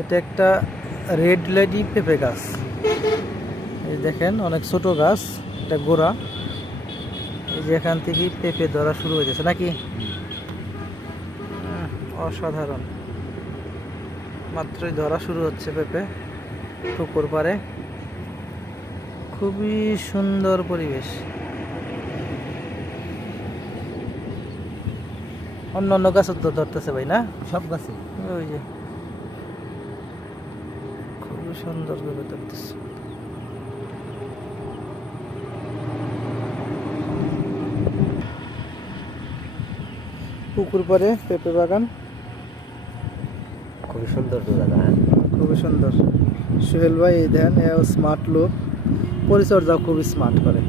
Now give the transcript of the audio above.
এটা একটা red lady পেঁপে গাছ। এই দেখেন অনেক ছোট গাছ, এটা গোড়া। এই যে এখান থেকে পেঁপে ধরা শুরু হয়ে গেছে নাকি? অসাধারণ, মাত্রই ধরা শুরু হচ্ছে পেঁপে পুকুর পাড়ে। খুবই সুন্দর পরিবেশ। অন্য অন্য গাছ তো ধরতেছে ভাই না? সব গাছে ওই যে খুবই সুন্দর ভাবে ধরতেছে। পুকুর পাড়ে পেঁপে বাগান, খুবই সুন্দর জায়গা। খুবই সুন্দর। সোহেল ভাই এই দেন, স্মার্ট লোক, পরিচর্যা খুবই স্মার্ট করে।